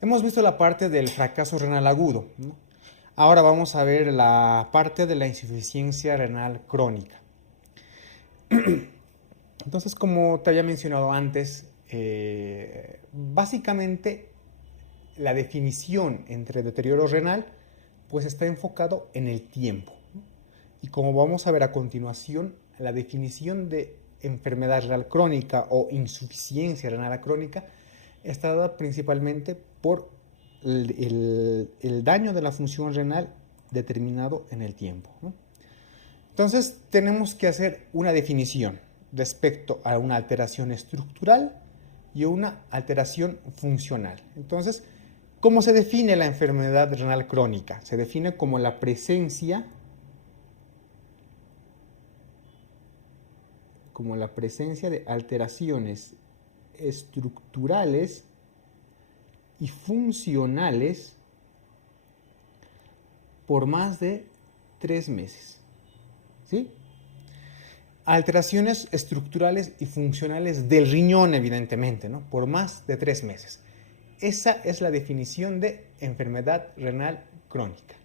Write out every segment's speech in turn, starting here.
Hemos visto la parte del fracaso renal agudo, ¿no? Ahora vamos a ver la parte de la insuficiencia renal crónica. Entonces, como te había mencionado antes, básicamente la definición entre deterioro renal pues está enfocado en el tiempo, ¿no? Y como vamos a ver a continuación, la definición de enfermedad renal crónica o insuficiencia renal crónica está dada principalmente por el daño de la función renal determinado en el tiempo, ¿no? Entonces tenemos que hacer una definición respecto a una alteración estructural y una alteración funcional. Entonces, ¿cómo se define la enfermedad renal crónica? Se define como la presencia de alteraciones estructurales y funcionales por más de 3 meses. ¿Sí? Alteraciones estructurales y funcionales del riñón, evidentemente, ¿no? Por más de 3 meses. Esa es la definición de enfermedad renal crónica.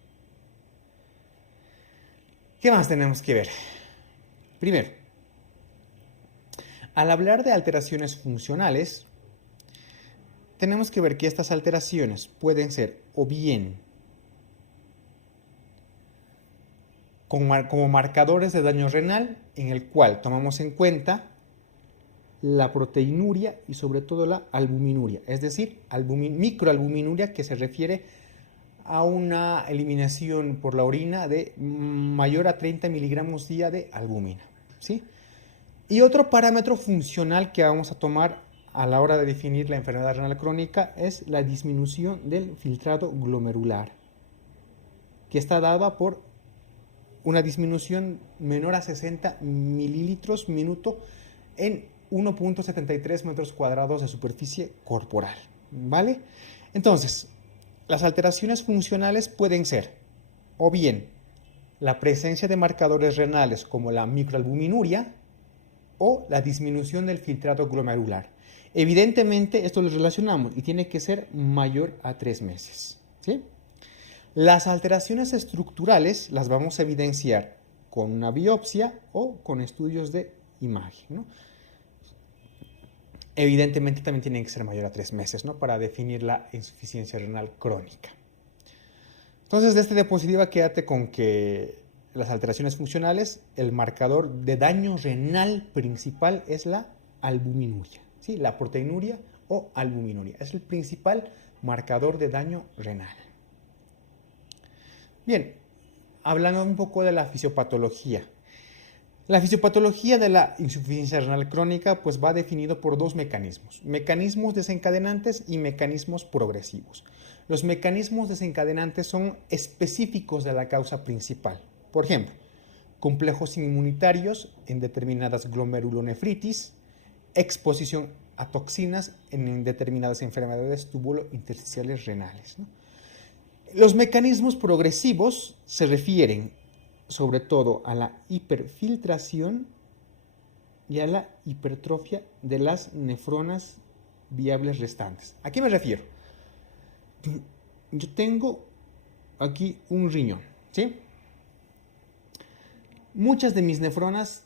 ¿Qué más tenemos que ver? Primero, al hablar de alteraciones funcionales, tenemos que ver que estas alteraciones pueden ser o bien como marcadores de daño renal, en el cual tomamos en cuenta la proteinuria y sobre todo la albuminuria, es decir, microalbuminuria, que se refiere a una eliminación por la orina de mayor a 30 miligramos día de albúmina, ¿sí? Y otro parámetro funcional que vamos a tomar a la hora de definir la enfermedad renal crónica es la disminución del filtrado glomerular, que está dada por una disminución menor a 60 mililitros minuto en 1.73 metros cuadrados de superficie corporal, ¿vale? Entonces, las alteraciones funcionales pueden ser o bien la presencia de marcadores renales como la microalbuminuria o la disminución del filtrado glomerular. Evidentemente, esto lo relacionamos y tiene que ser mayor a 3 meses, ¿sí? Las alteraciones estructurales las vamos a evidenciar con una biopsia o con estudios de imagen, ¿no? Evidentemente también tienen que ser mayor a 3 meses, ¿no? Para definir la insuficiencia renal crónica. Entonces, de esta diapositiva quédate con que las alteraciones funcionales, el marcador de daño renal principal es la albuminuria, ¿sí? La proteinuria o albuminuria. Es el principal marcador de daño renal. Bien, hablando un poco de la fisiopatología. La fisiopatología de la insuficiencia renal crónica pues va definido por dos mecanismos: mecanismos desencadenantes y mecanismos progresivos. Los mecanismos desencadenantes son específicos de la causa principal. Por ejemplo, complejos inmunitarios en determinadas glomerulonefritis, exposición a toxinas en determinadas enfermedades tubulointersticiales renales, ¿no? Los mecanismos progresivos se refieren sobre todo a la hiperfiltración y a la hipertrofia de las nefronas viables restantes. ¿A qué me refiero? Yo tengo aquí un riñón, ¿sí? Muchas de mis nefronas,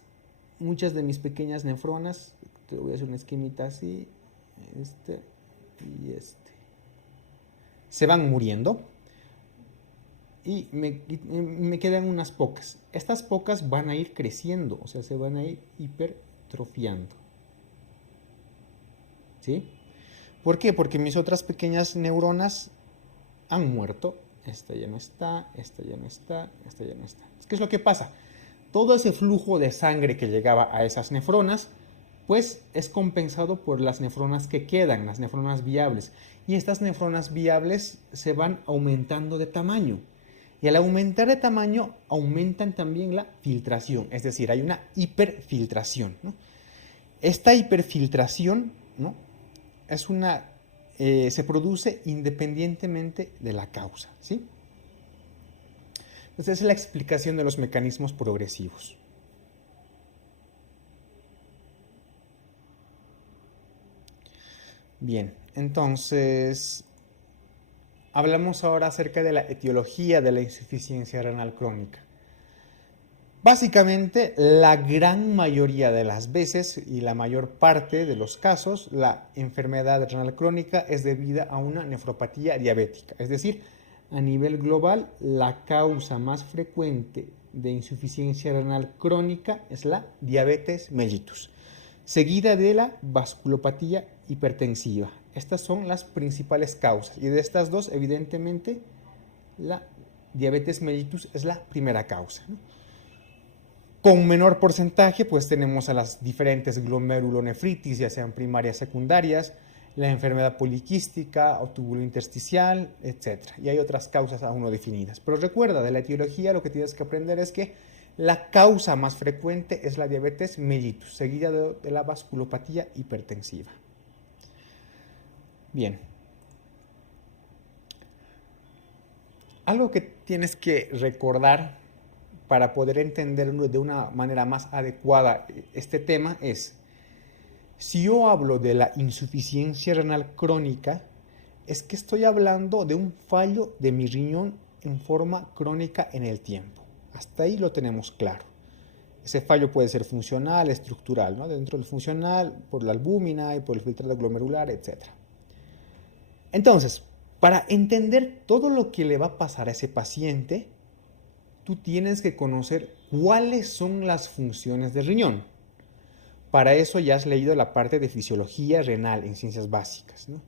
muchas de mis pequeñas nefronas, te voy a hacer una esquemita así, este y este, se van muriendo. Y me quedan unas pocas. Estas pocas van a ir creciendo, o sea, se van a ir hipertrofiando. ¿Sí? ¿Por qué? Porque mis otras pequeñas neuronas han muerto. Esta ya no está, esta ya no está, esta ya no está. ¿Qué es lo que pasa? Todo ese flujo de sangre que llegaba a esas nefronas, pues es compensado por las nefronas que quedan, las nefronas viables. Y estas nefronas viables se van aumentando de tamaño. Y al aumentar de tamaño, aumentan también la filtración, es decir, hay una hiperfiltración, ¿no? Esta hiperfiltración, ¿no? Se produce independientemente de la causa, ¿sí? Entonces, esa es la explicación de los mecanismos progresivos. Bien, entonces, hablamos ahora acerca de la etiología de la insuficiencia renal crónica. Básicamente, la gran mayoría de las veces y la mayor parte de los casos, la enfermedad renal crónica es debida a una nefropatía diabética. Es decir, a nivel global, la causa más frecuente de insuficiencia renal crónica es la diabetes mellitus, seguida de la vasculopatía hipertensiva. Estas son las principales causas y de estas dos, evidentemente, la diabetes mellitus es la primera causa, ¿no? Con menor porcentaje, pues tenemos a las diferentes glomerulonefritis, ya sean primarias, secundarias, la enfermedad poliquística o túbulo intersticial, etc. Y hay otras causas aún no definidas. Pero recuerda, de la etiología lo que tienes que aprender es que la causa más frecuente es la diabetes mellitus, seguida de la vasculopatía hipertensiva. Bien. Algo que tienes que recordar para poder entender de una manera más adecuada este tema es, si yo hablo de la insuficiencia renal crónica, es que estoy hablando de un fallo de mi riñón en forma crónica en el tiempo. Hasta ahí lo tenemos claro. Ese fallo puede ser funcional, estructural, ¿no? Dentro del funcional, por la albúmina y por el filtrado glomerular, etc. Entonces, para entender todo lo que le va a pasar a ese paciente, tú tienes que conocer cuáles son las funciones del riñón. Para eso ya has leído la parte de fisiología renal en ciencias básicas, ¿no?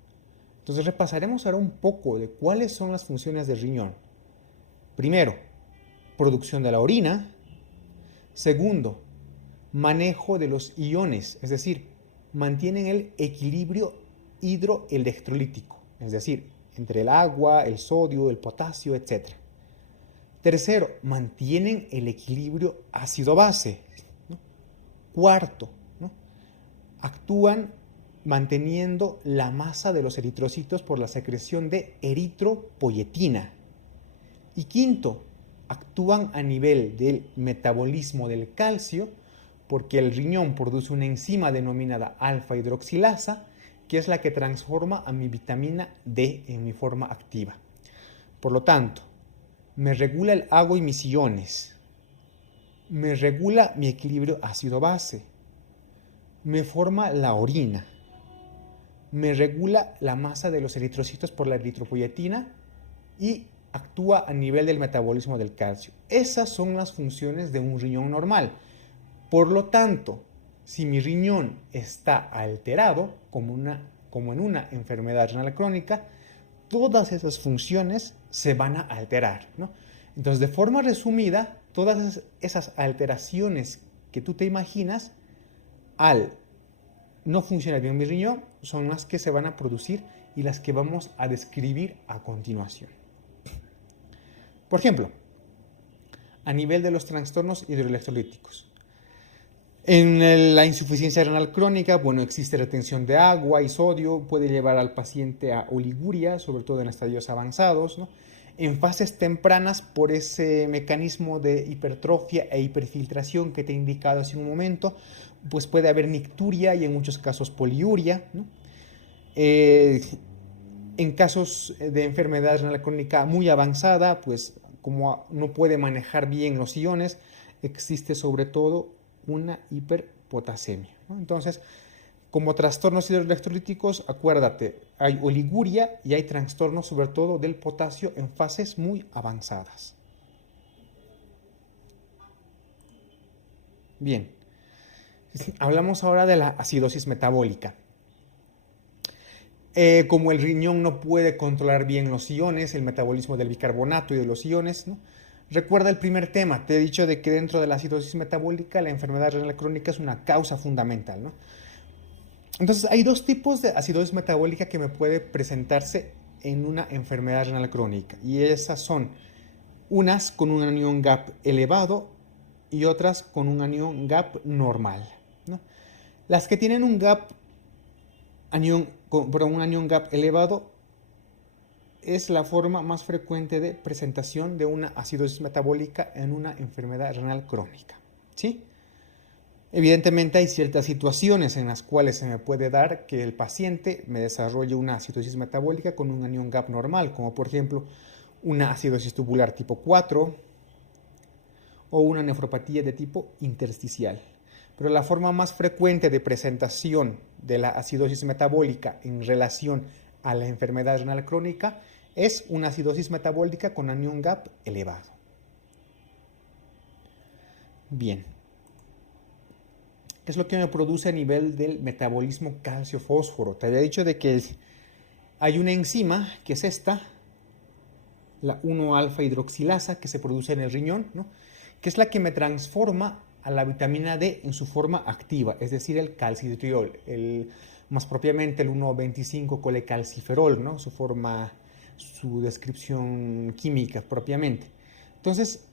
Entonces repasaremos ahora un poco de cuáles son las funciones del riñón. Primero, producción de la orina. Segundo, manejo de los iones, es decir, mantienen el equilibrio hidroelectrolítico, es decir, entre el agua, el sodio, el potasio, etc. Tercero, mantienen el equilibrio ácido-base, ¿no? Cuarto, ¿no? Actúan manteniendo la masa de los eritrocitos por la secreción de eritropoyetina. Y quinto, actúan a nivel del metabolismo del calcio porque el riñón produce una enzima denominada alfa-hidroxilasa que es la que transforma a mi vitamina D en mi forma activa. Por lo tanto, me regula el agua y mis iones, me regula mi equilibrio ácido-base, me forma la orina, me regula la masa de los eritrocitos por la eritropoyetina y actúa a nivel del metabolismo del calcio. Esas son las funciones de un riñón normal. Por lo tanto, si mi riñón está alterado, como en una enfermedad renal crónica, todas esas funciones se van a alterar, ¿no? Entonces, de forma resumida, todas esas alteraciones que tú te imaginas, al no funcionar bien mi riñón, son las que se van a producir y las que vamos a describir a continuación. Por ejemplo, a nivel de los trastornos hidroelectrolíticos. En la insuficiencia renal crónica, bueno, existe retención de agua y sodio, puede llevar al paciente a oliguria, sobre todo en estadios avanzados, ¿no? En fases tempranas, por ese mecanismo de hipertrofia e hiperfiltración que te he indicado hace un momento, pues puede haber nicturia y en muchos casos poliuria, ¿no? En casos de enfermedad renal crónica muy avanzada, pues como no puede manejar bien los iones, existe sobre todo una hiperpotasemia, ¿no? Entonces, como trastornos hidroelectrolíticos, acuérdate, hay oliguria y hay trastornos sobre todo del potasio en fases muy avanzadas. Bien, hablamos ahora de la acidosis metabólica. Como el riñón no puede controlar bien los iones, el metabolismo del bicarbonato y de los iones, ¿no? Recuerda el primer tema, te he dicho de que dentro de la acidosis metabólica la enfermedad renal crónica es una causa fundamental, ¿no? Entonces hay dos tipos de acidosis metabólica que me puede presentarse en una enfermedad renal crónica y esas son unas con un anión GAP elevado y otras con un anión GAP normal, ¿no? Las que tienen un anión GAP elevado es la forma más frecuente de presentación de una acidosis metabólica en una enfermedad renal crónica, ¿sí? Evidentemente hay ciertas situaciones en las cuales se me puede dar que el paciente me desarrolle una acidosis metabólica con un anión GAP normal, como por ejemplo una acidosis tubular tipo 4 o una nefropatía de tipo intersticial. Pero la forma más frecuente de presentación de la acidosis metabólica en relación a la enfermedad renal crónica es una acidosis metabólica con anión GAP elevado. Bien. ¿Qué es lo que me produce a nivel del metabolismo calcio-fósforo? Te había dicho de que hay una enzima, que es esta, la 1-alfa hidroxilasa, que se produce en el riñón, ¿no? Que es la que me transforma a la vitamina D en su forma activa, es decir, el calcitriol, más propiamente el 1,25-colecalciferol, ¿no? Su descripción química propiamente. Entonces,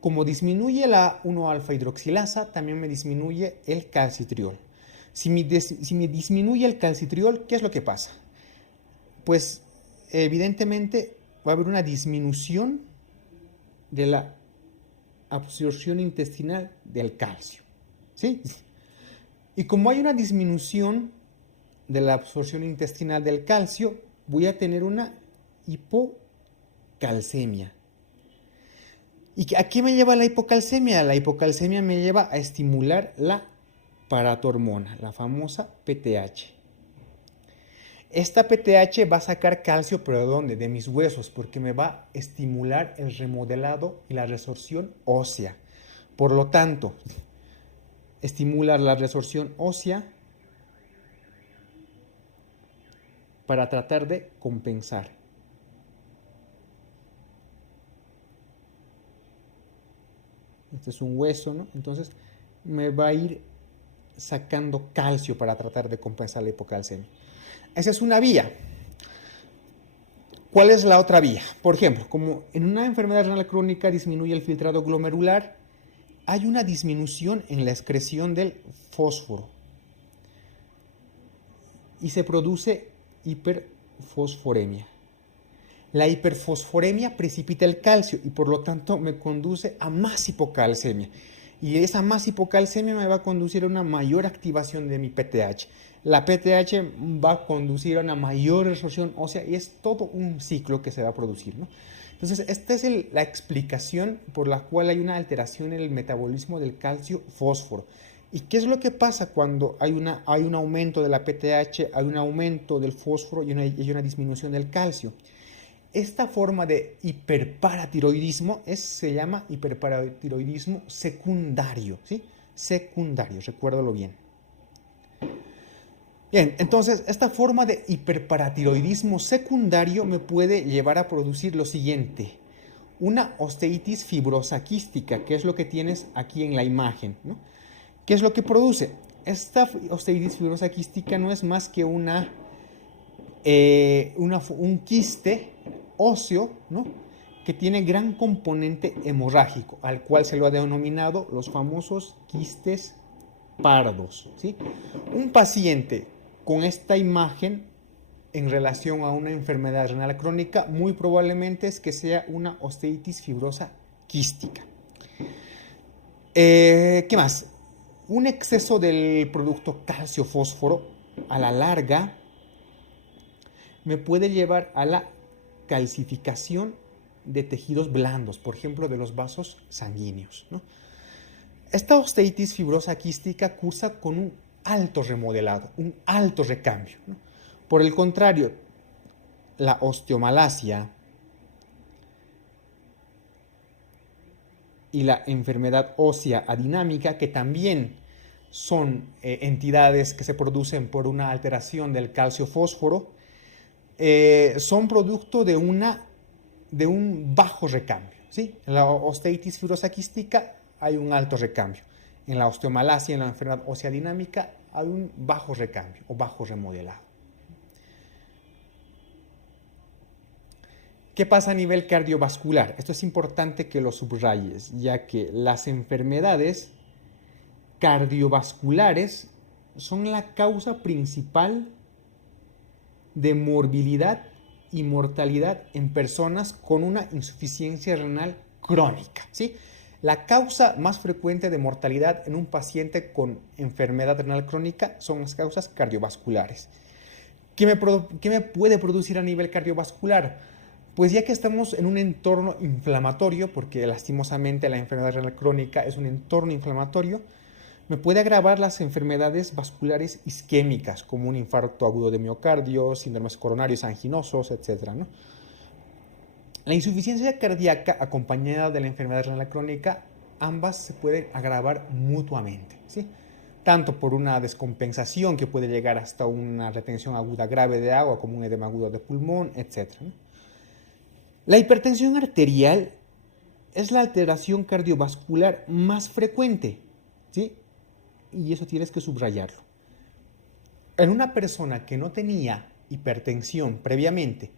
como disminuye la 1-alfa hidroxilasa, también me disminuye el calcitriol. Si me disminuye el calcitriol, ¿qué es lo que pasa? Pues evidentemente va a haber una disminución de la absorción intestinal del calcio, ¿sí? Y como hay una disminución de la absorción intestinal del calcio, voy a tener una hipocalcemia. ¿Y a qué me lleva la hipocalcemia? La hipocalcemia me lleva a estimular la paratormona, la famosa PTH. Esta PTH va a sacar calcio, pero ¿de dónde? De mis huesos, porque me va a estimular el remodelado y la resorción ósea. Por lo tanto, estimula la resorción ósea para tratar de compensar. Este es un hueso, ¿no? Entonces me va a ir sacando calcio para tratar de compensar la hipocalcemia. Esa es una vía. ¿Cuál es la otra vía? Por ejemplo, como en una enfermedad renal crónica disminuye el filtrado glomerular, hay una disminución en la excreción del fósforo y se produce hiperfosforemia. La hiperfosforemia precipita el calcio y por lo tanto me conduce a más hipocalcemia. Y esa más hipocalcemia me va a conducir a una mayor activación de mi PTH. La PTH va a conducir a una mayor resorción ósea y es todo un ciclo que se va a producir, ¿no? Entonces, esta es la explicación por la cual hay una alteración en el metabolismo del calcio-fósforo. ¿Y qué es lo que pasa cuando hay un aumento de la PTH, hay un aumento del fósforo y hay una disminución del calcio? Esta forma de hiperparatiroidismo se llama hiperparatiroidismo secundario, ¿sí? Secundario, recuérdalo bien. Bien, entonces esta forma de hiperparatiroidismo secundario me puede llevar a producir lo siguiente: una osteitis fibrosa quística, que es lo que tienes aquí en la imagen, ¿no? ¿Qué es lo que produce? Esta osteitis fibrosa quística no es más que un quiste óseo, ¿no? Que tiene gran componente hemorrágico, al cual se lo ha denominado los famosos quistes pardos, ¿sí? Un paciente con esta imagen en relación a una enfermedad renal crónica muy probablemente es que sea una osteitis fibrosa quística. ¿Qué más? Un exceso del producto calcio-fósforo a la larga me puede llevar a la calcificación de tejidos blandos, por ejemplo, de los vasos sanguíneos, ¿no? Esta osteitis fibrosa quística cursa con un alto remodelado, un alto recambio, ¿no? Por el contrario, la osteomalacia y la enfermedad ósea adinámica, que también son entidades que se producen por una alteración del calcio-fósforo, son producto de un bajo recambio, ¿sí? En la osteitis fibrosa quística hay un alto recambio. En la osteomalacia, en la enfermedad ósea dinámica, hay un bajo recambio o bajo remodelado. ¿Qué pasa a nivel cardiovascular? Esto es importante que lo subrayes, ya que las enfermedades cardiovasculares son la causa principal de morbilidad y mortalidad en personas con una insuficiencia renal crónica, ¿sí? La causa más frecuente de mortalidad en un paciente con enfermedad renal crónica son las causas cardiovasculares. ¿Qué me puede producir a nivel cardiovascular? Pues ya que estamos en un entorno inflamatorio, porque lastimosamente la enfermedad renal crónica es un entorno inflamatorio, me puede agravar las enfermedades vasculares isquémicas, como un infarto agudo de miocardio, síndromes coronarios anginosos, etc., ¿no? La insuficiencia cardíaca acompañada de la enfermedad renal crónica, ambas se pueden agravar mutuamente, ¿sí? Tanto por una descompensación que puede llegar hasta una retención aguda grave de agua, como un edema agudo de pulmón, etc., ¿no? La hipertensión arterial es la alteración cardiovascular más frecuente, ¿sí? Y eso tienes que subrayarlo. En una persona que no tenía hipertensión previamente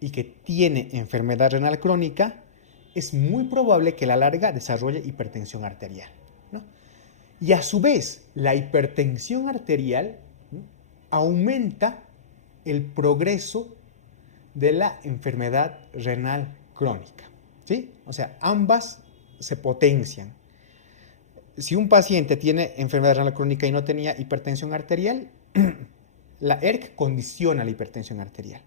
y que tiene enfermedad renal crónica, es muy probable que a la larga desarrolle hipertensión arterial, ¿no? Y a su vez, la hipertensión arterial, ¿no?, aumenta el progreso de la enfermedad renal crónica, ¿sí? O sea, ambas se potencian. Si un paciente tiene enfermedad renal crónica y no tenía hipertensión arterial, la ERC condiciona la hipertensión arterial.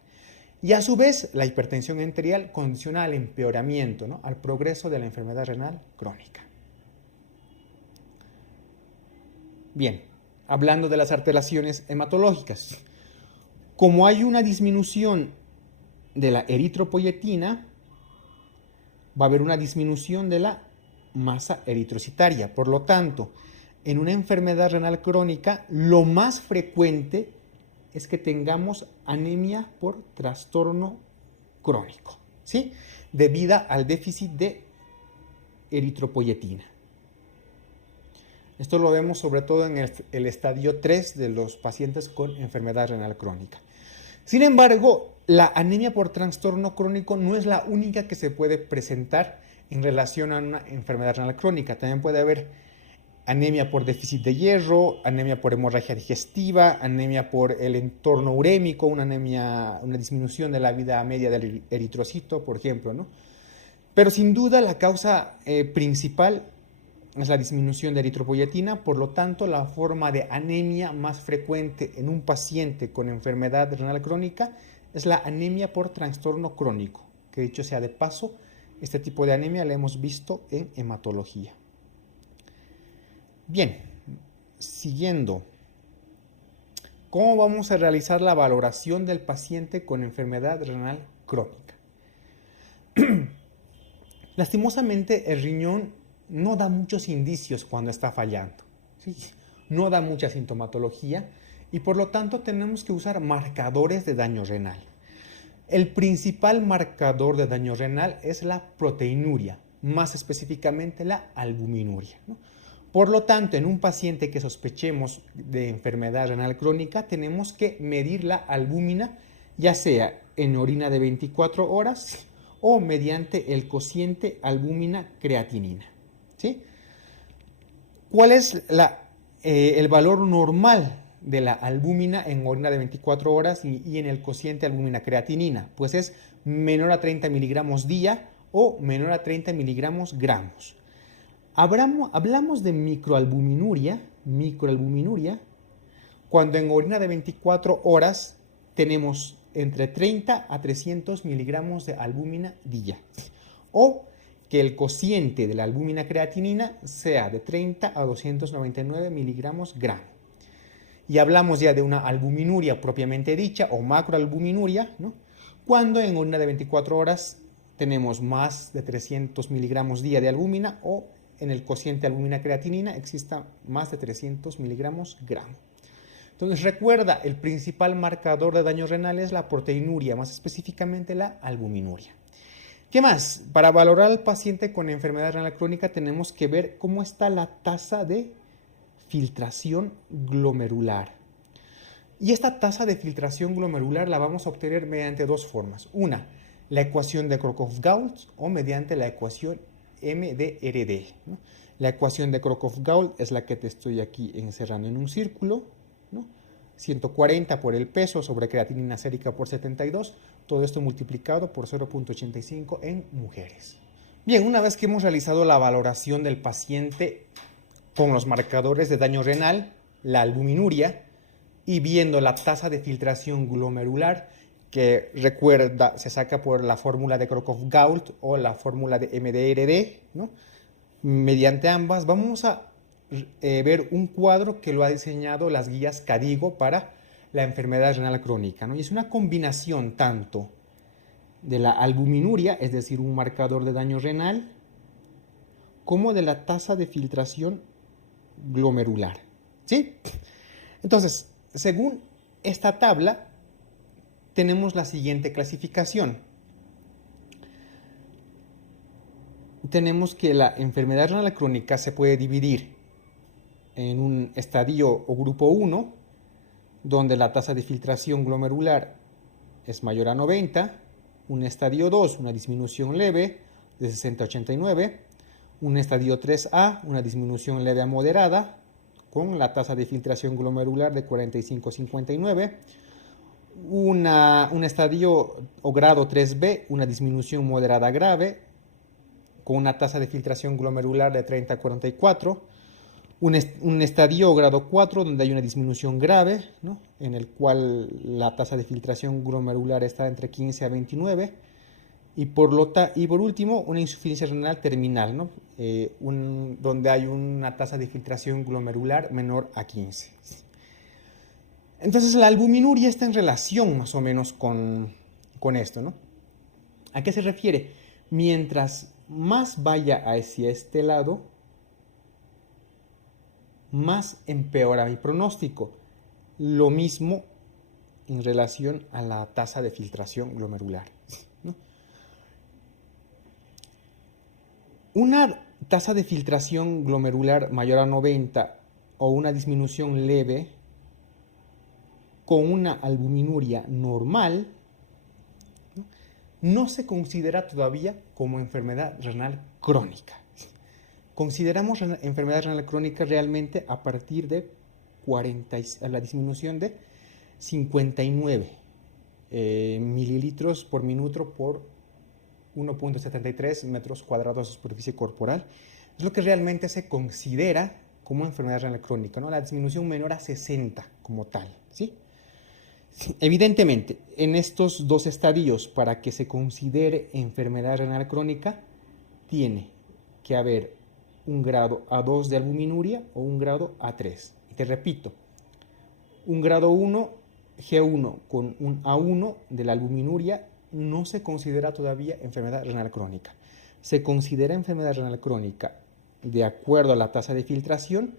Y a su vez, la hipertensión arterial condiciona al empeoramiento, ¿no?, al progreso de la enfermedad renal crónica. Bien, hablando de las alteraciones hematológicas, como hay una disminución de la eritropoyetina, va a haber una disminución de la masa eritrocitaria. Por lo tanto, en una enfermedad renal crónica, lo más frecuente es que tengamos anemia por trastorno crónico, ¿sí?, debido al déficit de eritropoyetina. Esto lo vemos sobre todo en el estadio 3 de los pacientes con enfermedad renal crónica. Sin embargo, la anemia por trastorno crónico no es la única que se puede presentar en relación a una enfermedad renal crónica. También puede haber anemia por déficit de hierro, anemia por hemorragia digestiva, anemia por el entorno urémico, una disminución de la vida media del eritrocito, por ejemplo, ¿no? Pero sin duda la causa principal es la disminución de eritropoyetina. Por lo tanto, la forma de anemia más frecuente en un paciente con enfermedad renal crónica es la anemia por trastorno crónico, que dicho sea de paso, este tipo de anemia la hemos visto en hematología. Bien, siguiendo, ¿cómo vamos a realizar la valoración del paciente con enfermedad renal crónica? Lastimosamente, el riñón no da muchos indicios cuando está fallando, ¿sí? No da mucha sintomatología y por lo tanto tenemos que usar marcadores de daño renal. El principal marcador de daño renal es la proteinuria, más específicamente la albuminuria, ¿no? Por lo tanto, en un paciente que sospechemos de enfermedad renal crónica, tenemos que medir la albúmina, ya sea en orina de 24 horas o mediante el cociente albúmina-creatinina, ¿sí? ¿Cuál es el valor normal de la albúmina en orina de 24 horas y en el cociente albúmina-creatinina? Pues es menor a 30 miligramos día o menor a 30 miligramos gramos. Hablamos de microalbuminuria cuando en orina de 24 horas tenemos entre 30 a 300 miligramos de albúmina día, o que el cociente de la albúmina creatinina sea de 30 a 299 miligramos gramo. Y hablamos ya de una albuminuria propiamente dicha o macroalbuminuria, ¿no?, cuando en orina de 24 horas tenemos más de 300 miligramos día de albúmina o en el cociente albúmina-creatinina exista más de 300 miligramos gramo. Entonces recuerda, el principal marcador de daño renal es la proteinuria, más específicamente la albuminuria. ¿Qué más? Para valorar al paciente con enfermedad renal crónica tenemos que ver cómo está la tasa de filtración glomerular. Y esta tasa de filtración glomerular la vamos a obtener mediante dos formas. Una, la ecuación de Crocov-Gault o mediante la ecuación MDRD, ¿no? La ecuación de Crocov-Gault es la que te estoy aquí encerrando en un círculo, ¿no? 140 por el peso sobre creatinina sérica por 72, todo esto multiplicado por 0.85 en mujeres. Bien, una vez que hemos realizado la valoración del paciente con los marcadores de daño renal, la albuminuria, y viendo la tasa de filtración glomerular, que recuerda, se saca por la fórmula de Crocov-Gault o la fórmula de MDRD, ¿no? Mediante ambas vamos a ver un cuadro que lo ha diseñado las guías CADIGO para la enfermedad renal crónica, ¿no? Y es una combinación tanto de la albuminuria, es decir, un marcador de daño renal, como de la tasa de filtración glomerular, ¿sí? Entonces, según esta tabla, tenemos la siguiente clasificación. Tenemos que la enfermedad renal crónica se puede dividir en un estadio o grupo 1, donde la tasa de filtración glomerular es mayor a 90, un estadio 2, una disminución leve de 60 a 89, un estadio 3A, una disminución leve a moderada, con la tasa de filtración glomerular de 45 a 59, un estadio o grado 3B, una disminución moderada grave, con una tasa de filtración glomerular de 30 a 44, un estadio o grado 4, donde hay una disminución grave, ¿no? En el cual la tasa de filtración glomerular está entre 15 a 29, y por último, una insuficiencia renal terminal, ¿no? Donde hay una tasa de filtración glomerular menor a 15. Entonces, la albuminuria está en relación más o menos con esto, ¿no? ¿A qué se refiere? Mientras más vaya hacia este lado, más empeora mi pronóstico. Lo mismo en relación a la tasa de filtración glomerular, ¿no? Una tasa de filtración glomerular mayor a 90 o una disminución leve con una albuminuria normal no se considera todavía como enfermedad renal crónica. Consideramos enfermedad renal crónica realmente a partir de la disminución de 59 mililitros por minuto por 1.73 metros cuadrados de superficie corporal. Es lo que realmente se considera como enfermedad renal crónica, ¿no? La disminución menor a 60 como tal, ¿sí? Evidentemente, en estos dos estadios, para que se considere enfermedad renal crónica, tiene que haber un grado A2 de albuminuria o un grado A3. Y te repito, un grado 1, G1 con un A1 de la albuminuria no se considera todavía enfermedad renal crónica. Se considera enfermedad renal crónica de acuerdo a la tasa de filtración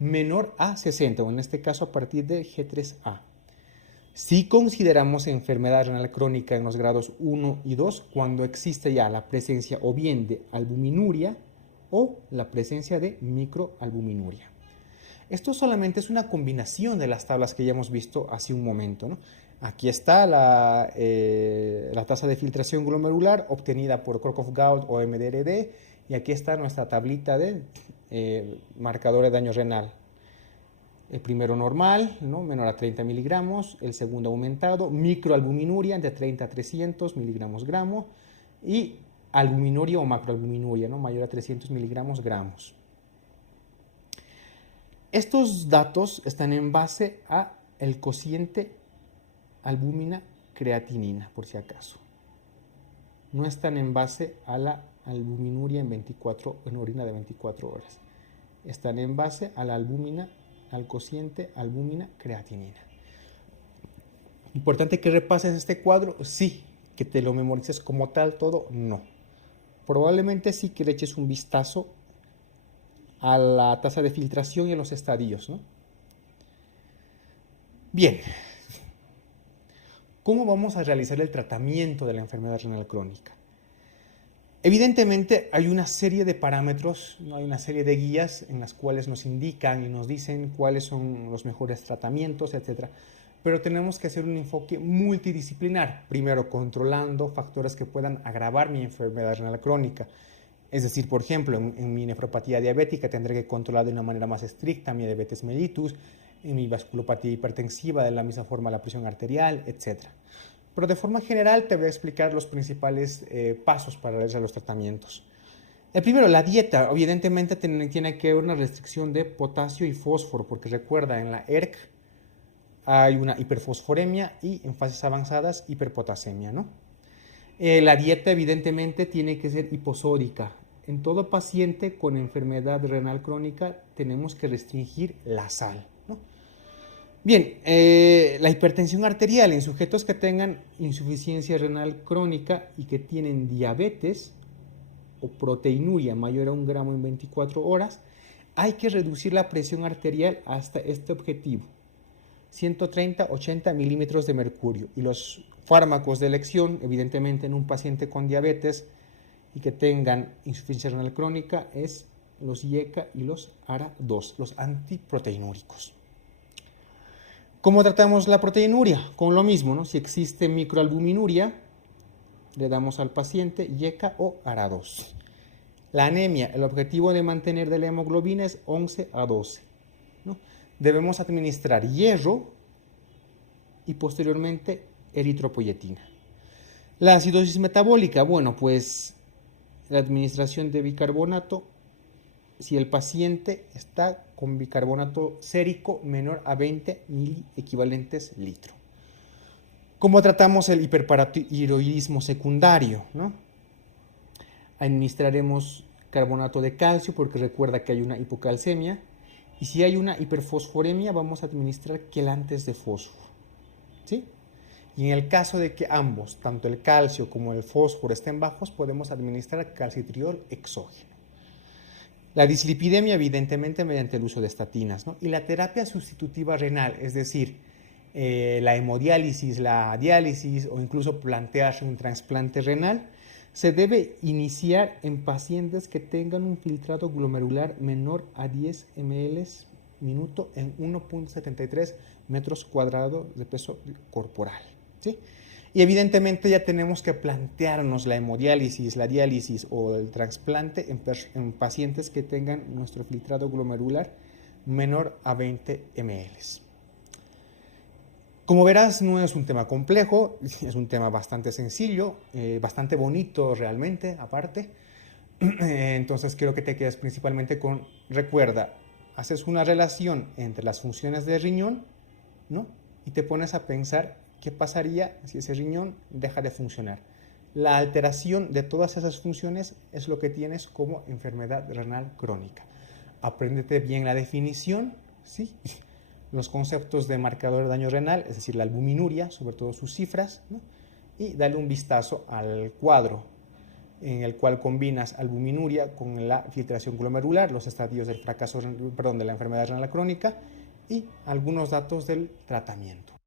menor a 60, o en este caso a partir de G3A. Si consideramos enfermedad renal crónica en los grados 1 y 2 cuando existe ya la presencia o bien de albuminuria o la presencia de microalbuminuria. Esto solamente es una combinación de las tablas que ya hemos visto hace un momento, ¿no? Aquí está la tasa de filtración glomerular obtenida por Crocov-Gault o MDRD, y aquí está nuestra tablita de marcador de daño renal. El primero normal, ¿no? Menor a 30 miligramos, el segundo aumentado, microalbuminuria entre 30 a 300 miligramos gramo, y albuminuria o macroalbuminuria, ¿no? Mayor a 300 miligramos gramos. Estos datos están en base a el cociente albúmina creatinina, por si acaso. No están en base a la albuminuria en orina de 24 horas. Están en base a la albúmina, al cociente albúmina creatinina. Importante que repases este cuadro, sí. Que te lo memorices como tal todo, no. Probablemente sí que le eches un vistazo a la tasa de filtración y a los estadios, ¿no? Bien. ¿Cómo vamos a realizar el tratamiento de la enfermedad renal crónica? Evidentemente hay una serie de parámetros, ¿no? Hay una serie de guías en las cuales nos indican y nos dicen cuáles son los mejores tratamientos, etc. Pero tenemos que hacer un enfoque multidisciplinar, primero controlando factores que puedan agravar mi enfermedad renal crónica. Es decir, por ejemplo, en mi nefropatía diabética tendré que controlar de una manera más estricta mi diabetes mellitus, en mi vasculopatía hipertensiva de la misma forma la presión arterial, etc. Pero de forma general te voy a explicar los principales pasos para realizar los tratamientos. El primero, la dieta. Evidentemente tiene que haber una restricción de potasio y fósforo, porque recuerda, en la ERC hay una hiperfosforemia y en fases avanzadas hiperpotasemia, ¿no? La dieta evidentemente tiene que ser hiposódica. En todo paciente con enfermedad renal crónica tenemos que restringir la sal, ¿no? Bien, la hipertensión arterial en sujetos que tengan insuficiencia renal crónica y que tienen diabetes o proteinuria mayor a 1 gramo en 24 horas, hay que reducir la presión arterial hasta este objetivo, 130-80 milímetros de mercurio. Y los fármacos de elección, evidentemente en un paciente con diabetes y que tengan insuficiencia renal crónica, es los IECA y los ARA2, los antiproteinúricos. ¿Cómo tratamos la proteinuria? Con lo mismo, ¿no? Si existe microalbuminuria, le damos al paciente IECA o ARA2. La anemia, el objetivo de mantener de la hemoglobina es 11 a 12, ¿no? Debemos administrar hierro y posteriormente eritropoyetina. La acidosis metabólica, bueno, pues la administración de bicarbonato, si el paciente está con bicarbonato sérico menor a 20 miliequivalentes litro. ¿Cómo tratamos el hiperparatiroidismo secundario, ¿no? Administraremos carbonato de calcio porque recuerda que hay una hipocalcemia, y si hay una hiperfosforemia vamos a administrar quelantes de fósforo, ¿sí? Y en el caso de que ambos, tanto el calcio como el fósforo, estén bajos, podemos administrar calcitriol exógeno. La dislipidemia, evidentemente, mediante el uso de estatinas, ¿no? Y la terapia sustitutiva renal, es decir, la hemodiálisis, la diálisis o incluso plantearse un trasplante renal, se debe iniciar en pacientes que tengan un filtrado glomerular menor a 10 ml minuto en 1.73 metros cuadrados de peso corporal, ¿sí? Y evidentemente ya tenemos que plantearnos la hemodiálisis, la diálisis o el trasplante en pacientes que tengan nuestro filtrado glomerular menor a 20 ml. Como verás, no es un tema complejo, es un tema bastante sencillo, bastante bonito realmente, aparte. Entonces quiero que te quedes principalmente con, recuerda, haces una relación entre las funciones del riñón, ¿no? Y te pones a pensar qué pasaría si ese riñón deja de funcionar. La alteración de todas esas funciones es lo que tienes como enfermedad renal crónica. Apréndete bien la definición, ¿sí? Los conceptos de marcador de daño renal, es decir, la albuminuria, sobre todo sus cifras, ¿no? Y dale un vistazo al cuadro en el cual combinas albuminuria con la filtración glomerular, los estadios del fracaso, perdón, de la enfermedad renal crónica y algunos datos del tratamiento.